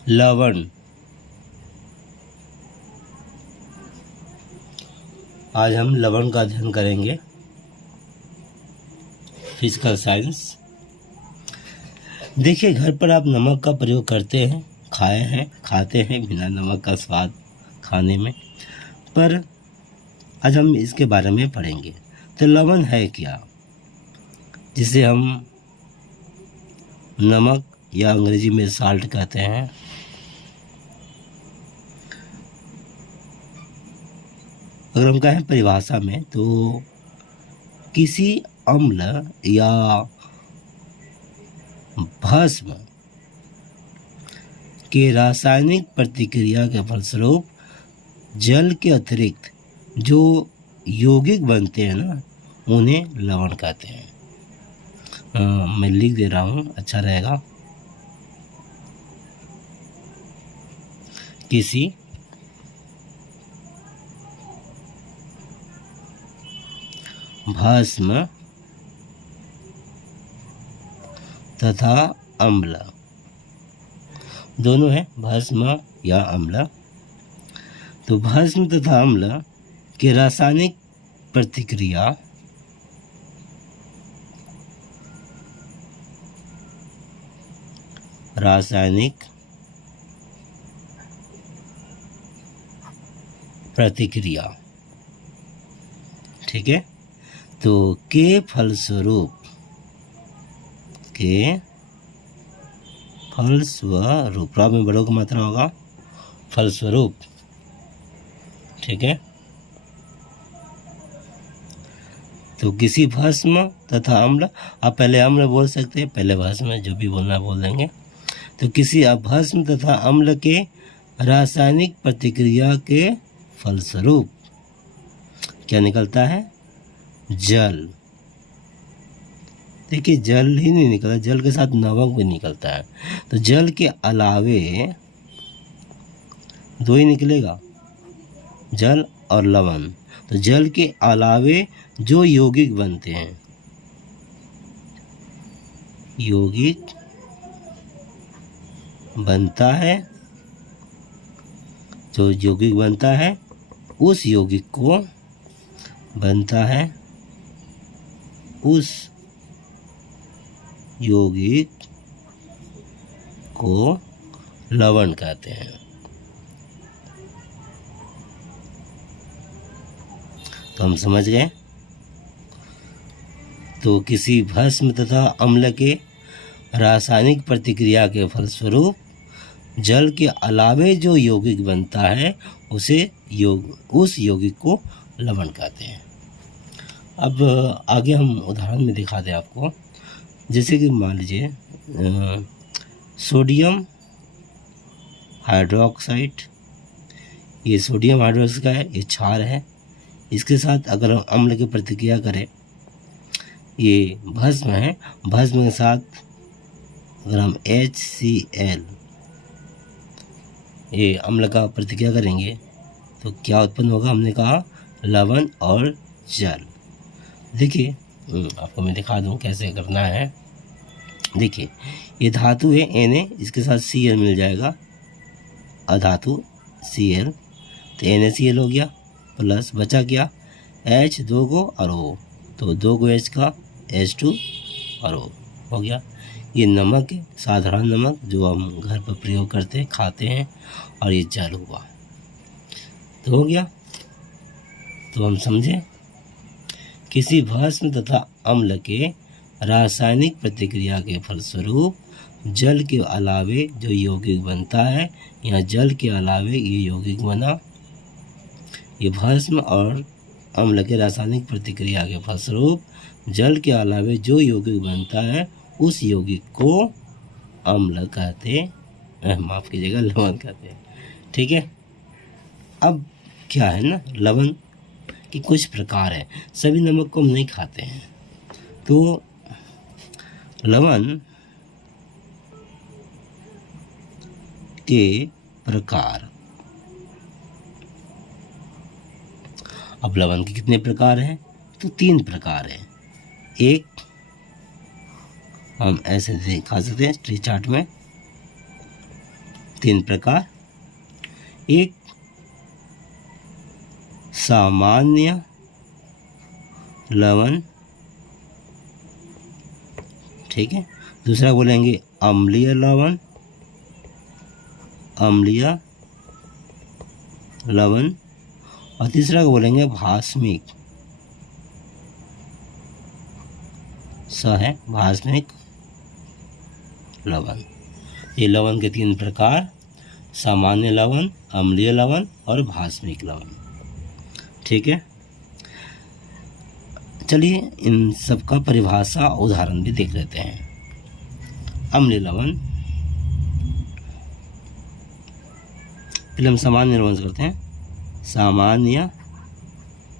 लवण। आज हम लवण का अध्ययन करेंगे, फिजिकल साइंस। देखिए, घर पर आप नमक का प्रयोग करते हैं, खाते हैं बिना नमक का स्वाद खाने में, पर आज हम इसके बारे में पढ़ेंगे। तो लवण है क्या, जिसे हम नमक या अंग्रेजी में साल्ट कहते हैं। अगर हम कहें परिभाषा में, तो किसी अम्ल या भस्म के रासायनिक प्रतिक्रिया के फलस्वरूप जल के अतिरिक्त जो यौगिक बनते हैं ना, उन्हें लवण कहते हैं। मैं लिख दे रहा हूँ, अच्छा रहेगा। किसी भस्म तथा अम्ल, दोनों है, भस्म या अम्ल। तो भस्म तथा अम्ल के रासायनिक प्रतिक्रिया ठीक है। तो के फलस्वरूप प्रॉब में बड़ों की मात्रा होगा, फलस्वरूप, ठीक है। तो किसी भस्म तथा अम्ल, आप पहले अम्ल बोल सकते हैं, पहले भस्म, जो भी बोलना बोल देंगे। तो किसी भस्म तथा अम्ल के रासायनिक प्रतिक्रिया के फलस्वरूप क्या निकलता है? जल। देखिए, जल ही नहीं निकलता, जल के साथ नमक भी निकलता है। तो जल के अलावे दो ही निकलेगा, जल और लवण। तो जल के अलावे जो यौगिक बनते हैं, यौगिक बनता है, जो यौगिक बनता है, उस यौगिक को बनता है, उस यौगिक को लवण कहते हैं। तो हम समझ गए। तो किसी भस्म तथा अम्ल के रासायनिक प्रतिक्रिया के फलस्वरूप जल के अलावे जो यौगिक बनता है, उस यौगिक को लवण कहते हैं। अब आगे हम उदाहरण में दिखा दें आपको। जैसे कि मान लीजिए सोडियम हाइड्रोक्साइड, ये सोडियम हाइड्रोक्साइड का है, ये क्षार है। इसके साथ अगर हम अम्ल की प्रतिक्रिया करें, ये भस्म है, भस्म के साथ अगर हम HCl, ये अम्ल का प्रतिक्रिया करेंगे, तो क्या उत्पन्न होगा? हमने कहा लवण और जल। देखिए, आपको मैं दिखा दूं कैसे करना है। देखिए, ये धातु है Na, इसके साथ Cl मिल जाएगा, अधातु Cl, तो NaCl हो गया, प्लस बचा क्या? H, 2 को और O, तो 2 को H का H2 और O हो गया। ये नमक है, साधारण नमक जो हम घर पर प्रयोग करते हैं, खाते हैं, और ये जल हुआ, तो हो गया। तो हम समझे, किसी भस्म तथा अम्ल के रासायनिक प्रतिक्रिया के फलस्वरूप जल के अलावे जो यौगिक बनता है, या जल के अलावे ये यौगिक बना, ये भस्म और अम्ल के रासायनिक प्रतिक्रिया के फलस्वरूप जल के अलावे जो यौगिक बनता है, उस यौगिक को अम्ल कहते, माफ कीजिएगा, लवण कहते हैं। ठीक है। अब क्या है ना, लवण की कुछ प्रकार है, सभी नमक को हम नहीं खाते हैं। तो लवण के प्रकार, अब लवण के कितने प्रकार हैं? तो 3 प्रकार हैं। एक हम ऐसे दिखा सकते हैं ट्री चार्ट में, तीन प्रकार, एक सामान्य लवण, ठीक है, दूसरा बोलेंगे अम्लीय लवण, अम्लीय लवण, और तीसरा को बोलेंगे भास्मिक, स है भास्मिक लवण। ये लवण के तीन प्रकार, सामान्य लवण, अम्लीय लवण और भास्मिक लवण, ठीक है। चलिए इन सब का परिभाषा उदाहरण भी देख लेते हैं। अम्लीय लवण, पहले हम सामान्य लवण से करते हैं। सामान्य,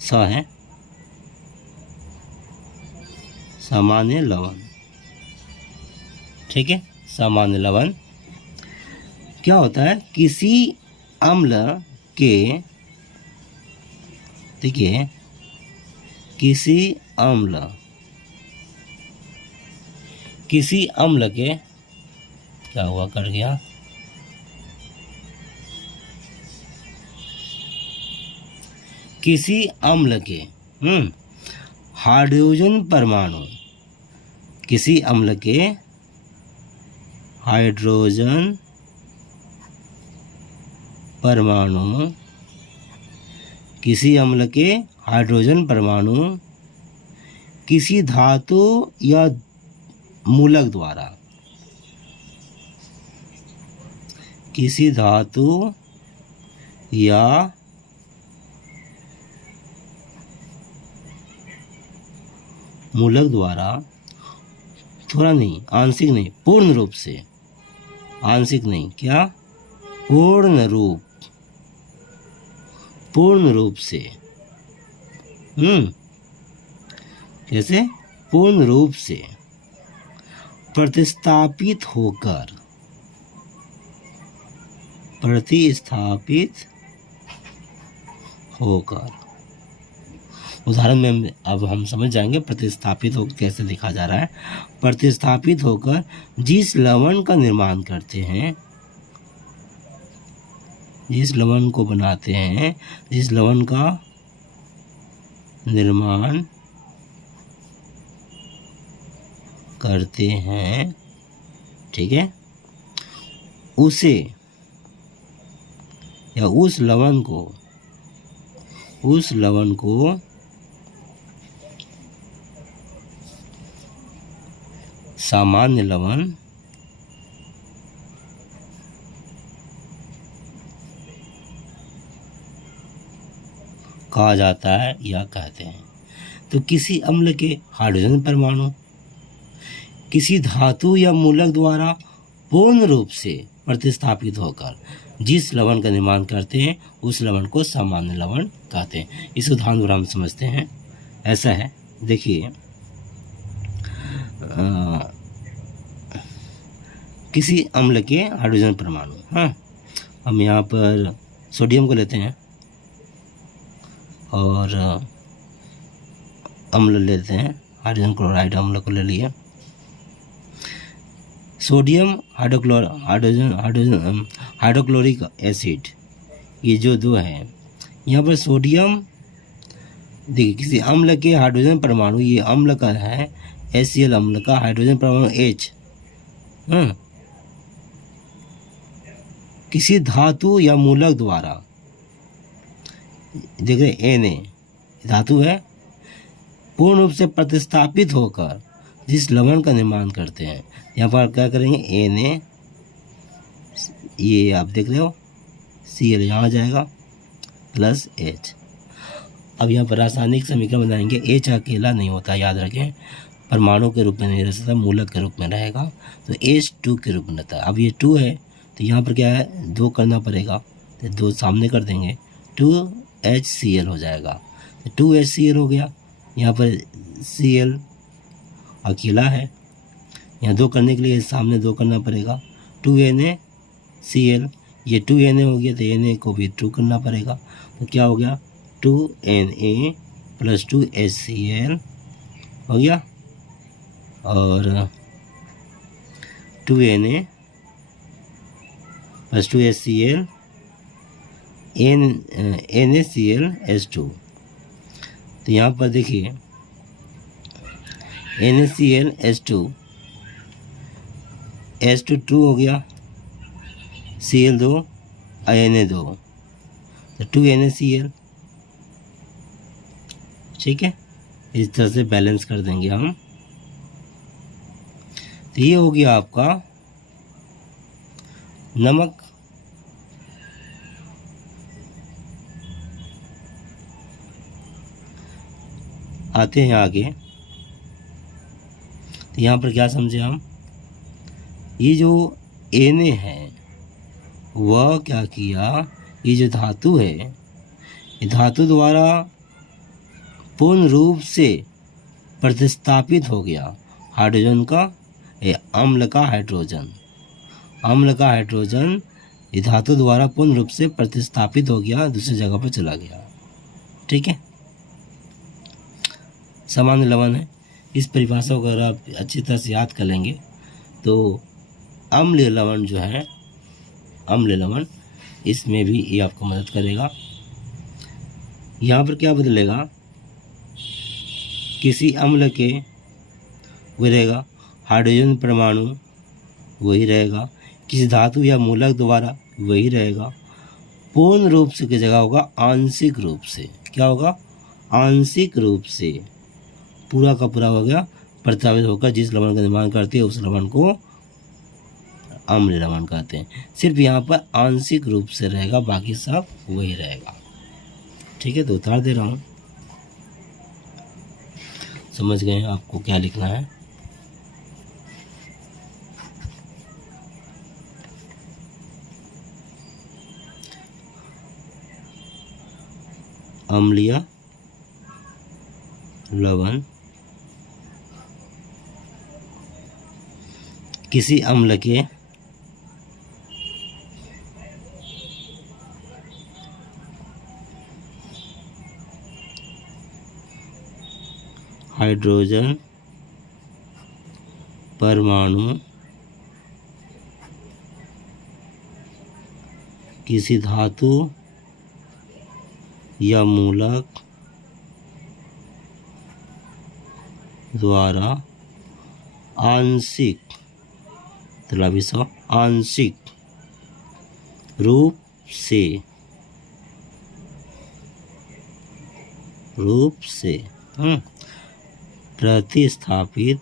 स है सामान्य लवण, ठीक है। सामान्य लवण क्या होता है, किसी अम्ल के, देखिए किसी अम्ल के क्या हुआ, कर गया, किसी अम्ल के हाइड्रोजन परमाणु, किसी अम्ल के हाइड्रोजन परमाणु, किसी अम्ल के हाइड्रोजन परमाणु किसी धातु या मूलक द्वारा, किसी धातु या मूलक द्वारा, थोड़ा नहीं, आंशिक नहीं, पूर्ण रूप से, आंशिक नहीं, क्या, पूर्ण रूप से, कैसे, पूर्ण रूप से प्रतिस्थापित होकर, उदाहरण में अब हम समझ जाएंगे प्रतिस्थापित होकर कैसे लिखा जा रहा है। प्रतिस्थापित होकर जिस लवण का निर्माण करते हैं, जिस लवण को बनाते हैं, जिस लवण का निर्माण करते हैं, ठीक है, उसे या उस लवण को सामान्य लवण कहा जाता है या कहते हैं। तो किसी अम्ल के हाइड्रोजन परमाणु किसी धातु या मूलक द्वारा पूर्ण रूप से प्रतिस्थापित होकर जिस लवण का निर्माण करते हैं उस लवण को सामान्य लवण कहते हैं। इस उदाहरण द्वारा हम समझते हैं। ऐसा है, देखिए किसी अम्ल के हाइड्रोजन परमाणु, हाँ, हम यहाँ पर सोडियम को लेते हैं और अम्ल लेते हैं, हाइड्रोजन क्लोराइड अम्ल को ले लिए। सोडियम हाइड्रोक्लोरिक एसिड, ये जो दो है, यहाँ पर सोडियम, देखिए किसी अम्ल के हाइड्रोजन परमाणु, ये अम्ल का है HCl अम्ल का हाइड्रोजन परमाणु H, किसी धातु या मूलक द्वारा, देख रहे Na धातु है, पूर्ण रूप से प्रतिस्थापित होकर जिस लवण का निर्माण करते हैं, यहाँ पर क्या करेंगे Na, ये आप देख रहे हो Cl यहाँ आ जाएगा प्लस H। अब यहाँ पर रासायनिक समीकरण बनाएंगे। H अकेला नहीं होता, याद रखें, परमाणु के रूप में नहीं रह सकता, मूलक के रूप में रहेगा, तो H2 के रूप में रहता है। अब ये 2 है तो यहाँ पर क्या है, 2 करना पड़ेगा, तो 2 सामने कर देंगे, 2HCl हो जाएगा। तो 2HCl हो गया, यहाँ पर Cl अकेला है, यहाँ 2 करने के लिए सामने 2 करना पड़ेगा, 2NaCl, ये 2Na हो गया तो Na को भी 2 करना पड़ेगा, तो क्या हो गया 2Na प्लस 2HCl हो गया, और 2Na प्लस 2 HCl NaClH2। तो यहाँ पर देखिए NaClH2 H2 हो गया, Cl2 Na2, तो 2NaCl। ठीक है, इस तरह से बैलेंस कर देंगे हम। तो ये हो गया आपका नमक। आते हैं आगे। तो यहाँ पर क्या समझे हम, ये जो Na है वह क्या किया, ये जो धातु है, ये धातु द्वारा पूर्ण रूप से प्रतिस्थापित हो गया हाइड्रोजन का, ये अम्ल का हाइड्रोजन, अम्ल का हाइड्रोजन ये धातु द्वारा पूर्ण रूप से प्रतिस्थापित हो गया, दूसरी जगह पर चला गया। ठीक है, सामान्य लवण है। इस परिभाषा को अगर आप अच्छी तरह से याद कर लेंगे तो अम्लीय लवण जो है, अम्लीय लवण, इसमें भी ये आपको मदद करेगा। यहाँ पर क्या बदलेगा, किसी अम्ल के वही रहेगा, हाइड्रोजन परमाणु वही रहेगा, किसी धातु या मूलक द्वारा वही रहेगा, पूर्ण रूप से की जगह होगा आंशिक रूप से। क्या होगा, आंशिक रूप से, पूरा का पूरा हो गया प्रतिस्थापित होकर जिस लवण का निर्माण करती है उस लवण को अम्ल लवण कहते हैं। सिर्फ यहाँ पर आंशिक रूप से रहेगा, बाकी सब वही रहेगा। ठीक है, तो उतार दे रहा हूँ, समझ गए आपको क्या लिखना है। अम्लीय लवण किसी अम्ल के हाइड्रोजन परमाणु किसी धातु या मूलक द्वारा आंशिक, आंशिक रूप से प्रतिस्थापित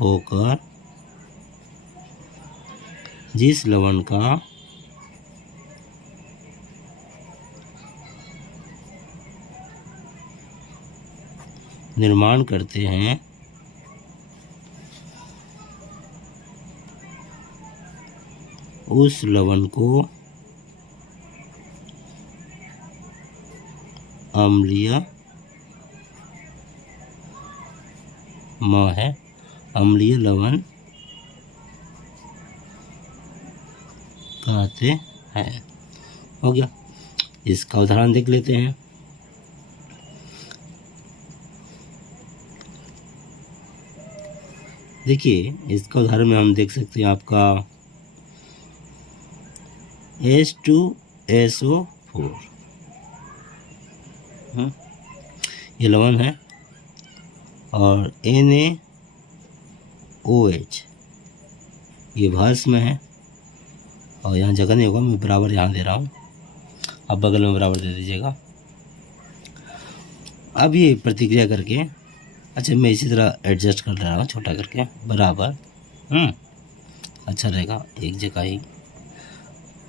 होकर जिस लवण का निर्माण करते हैं उस लवण को अम्लीय है, अम्लीय लवण कहते हैं। हो गया, इसका उदाहरण देख लेते हैं। देखिए, इसका उदाहरण में हम देख सकते हैं आपका H2SO4 ये लवण है, और NaOH ये भस्म है, और यहाँ जगह नहीं होगा, मैं बराबर यहाँ दे रहा हूँ, आप बगल में बराबर दे दीजिएगा। अब ये प्रतिक्रिया करके, अच्छा मैं इसी तरह एडजस्ट कर रहा हूँ छोटा करके, बराबर अच्छा रहेगा एक जगह ही।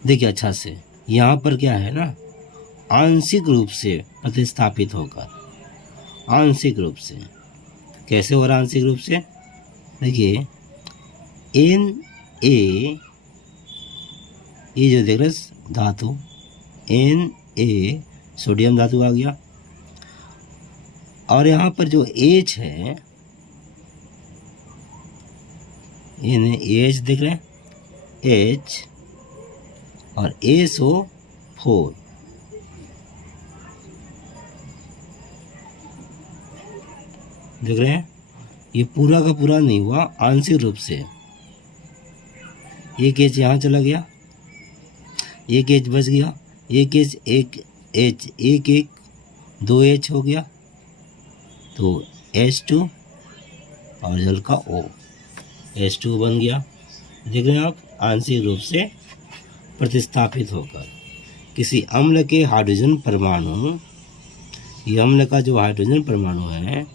देखिए अच्छा से, यहाँ पर क्या है ना, आंशिक रूप से प्रतिस्थापित होकर, आंशिक रूप से कैसे हो रहा है, आंशिक रूप से देखिए Na ये जो देख रहे धातु Na सोडियम धातु आ गया, और यहाँ पर जो H है NaH देख रहे हैं, H और SO4 देख रहे हैं, ये पूरा का पूरा नहीं हुआ, आंशिक रूप से एक एच यहाँ चला गया, एक एच बच गया, एक एच एक एक 2 एच हो गया, तो H2 और जल का O, H2 बन गया। देख रहे हैं आप, आंशिक रूप से प्रतिस्थापित होकर किसी अम्ल के हाइड्रोजन परमाणु, ये अम्ल का जो हाइड्रोजन परमाणु है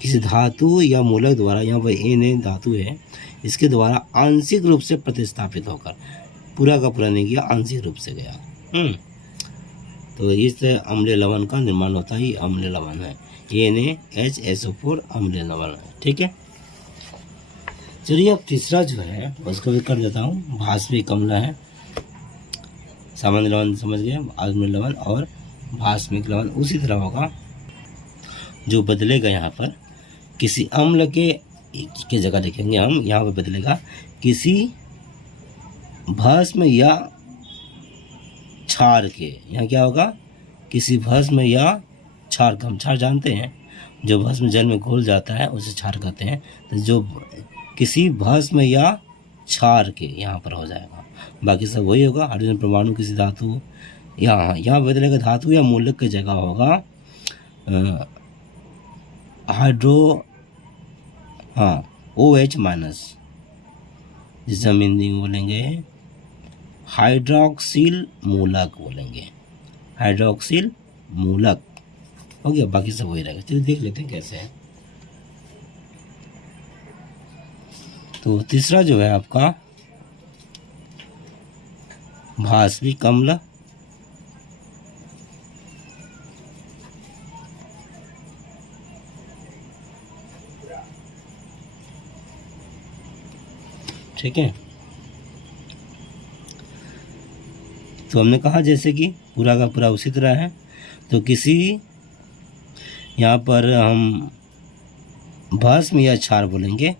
किसी धातु या मूलक द्वारा, यहाँ पर Na धातु है, इसके द्वारा आंशिक रूप से प्रतिस्थापित होकर, पूरा का पूरा नहीं गया, आंशिक रूप से गया। तो इस अम्लीय लवण का निर्माण होता है, ये अम्लीय लवण है, NaHSO4 अम्लीय लवण है। ठीक है, चलिए अब तीसरा जो है उसको भी कर देता हूँ। भास्मिक अम्ल है, सामान्य लवण समझ गए, अम्लीय लवण और भास्मिक लवण उसी तरह होगा। जो बदलेगा यहाँ पर किसी अम्ल के जगह लिखेंगे हम, यहाँ पर बदलेगा किसी भस्म या क्षार के, यहाँ क्या होगा, किसी भस्म या क्षार का, हम क्षार जानते हैं जो भस्म जल में घुल जाता है उसे क्षार कहते हैं, तो जो किसी भस्म या क्षार के यहाँ पर हो जाएगा, बाकी सब वही होगा। हाइड्रोजन परमाणु किसी धातु, यहाँ बदलेगा धातु या मूलक की जगह होगा OH माइनस, जिसे हम हिंदी में बोलेंगे हाइड्रोक्सिल मूलक बोलेंगे, हाइड्रोक्सिल मूलक हो गया, बाकी सब वही रहेगा। चलिए देख लेते हैं कैसे है। तो तीसरा जो है आपका भास्मिक अम्ल, ठीक है। तो हमने कहा जैसे कि पूरा का पूरा उसी तरह है, तो किसी यहाँ पर हम भस्म या क्षार बोलेंगे,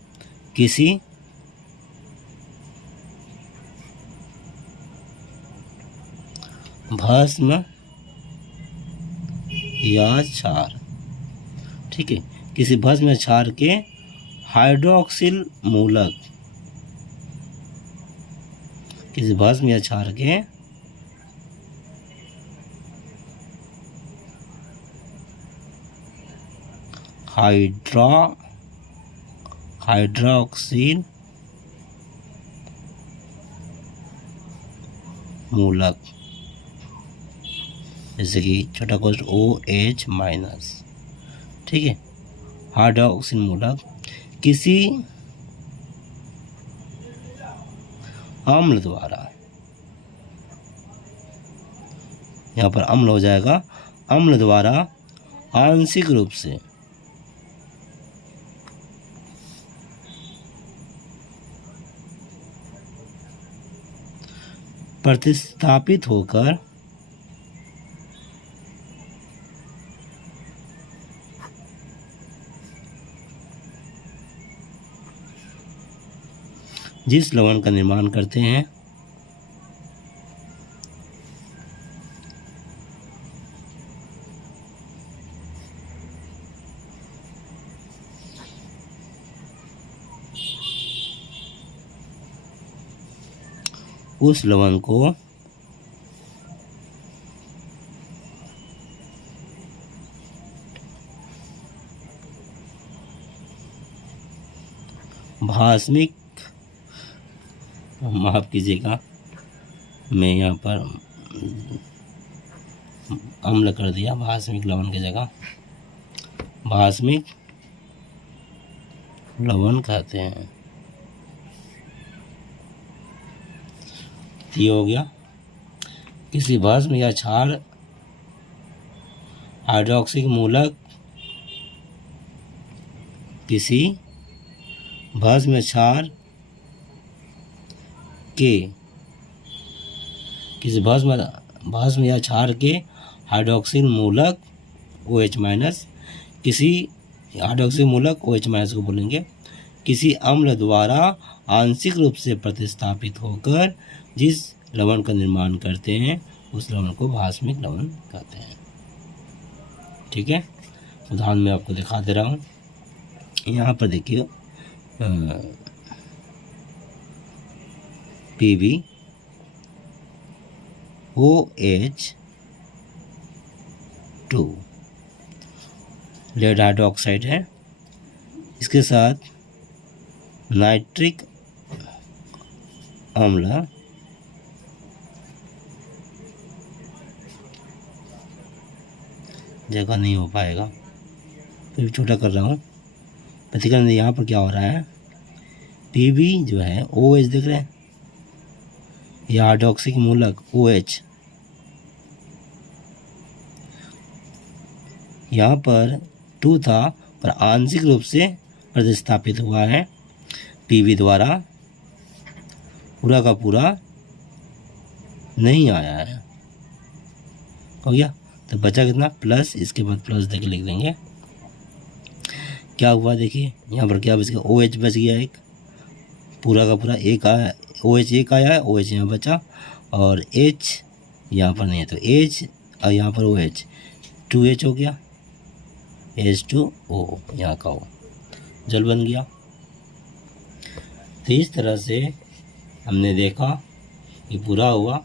किसी भस्म या क्षार, ठीक है, किसी भस्म या क्षार के हाइड्रोक्सिल मूलक, किसी भस्म या क्षार के हाइड्रोक्सिल मूलक, जैसे कि छोटा कोष्ठ OH माइनस, ठीक है, हाइड्रोक्सिल मूलक किसी अम्ल द्वारा, यहाँ पर अम्ल हो जाएगा, अम्ल द्वारा आंशिक रूप से प्रतिस्थापित होकर जिस लवण का निर्माण करते हैं उस लवण को भास्मिक, माफ कीजिएगा मैं यहाँ पर अम्ल कर दिया, भास्मिक लवण की जगह भास्मिक लवण कहते हैं। ये हो गया किसी भस्म या क्षार हाइड्रोक्सिक मूलक, किसी भस्म या क्षार के, किसी भस्म या क्षार के हाइड्रोक्सिल मूलक OH माइनस, किसी हाइड्रोक्सिल मूलक OH माइनस को बोलेंगे, किसी अम्ल द्वारा आंशिक रूप से प्रतिस्थापित होकर जिस लवण का निर्माण करते हैं उस लवण को भास्मिक लवण कहते हैं। ठीक है, उदाहरण मैं आपको दिखा दे रहा हूँ। यहाँ पर देखिए PbOH2 लेड हाइड्रोक्साइड है, इसके साथ नाइट्रिक अम्ल जगह नहीं हो पाएगा, फिर भी छोटा कर रहा हूँ। प्रतिकरण यहाँ पर क्या हो रहा है, Pb जो है OH देख रहे हैं, यह हाइड्रोक्सिक मूलक OH यहाँ पर 2 था पर आंशिक रूप से प्रतिस्थापित हुआ है Pb द्वारा, पूरा का पूरा नहीं आया है। हो गया, तो बचा कितना प्लस, इसके बाद प्लस देके लिख देंगे। क्या हुआ देखिए, यहाँ पर क्या बच गया, OH बच गया एक, पूरा का पूरा एक आया, OH एक आया है, OH यहाँ बचा, और H यहाँ पर नहीं है तो H, और यहाँ पर OH 2H हो गया, H2O यहाँ का O, जल बन गया। तो इस तरह से हमने देखा कि पूरा हुआ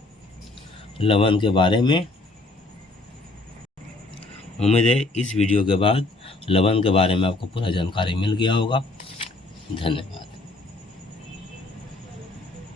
लवण के बारे में। उम्मीद है इस वीडियो के बाद लवण के बारे में आपको पूरा जानकारी मिल गया होगा। धन्यवाद।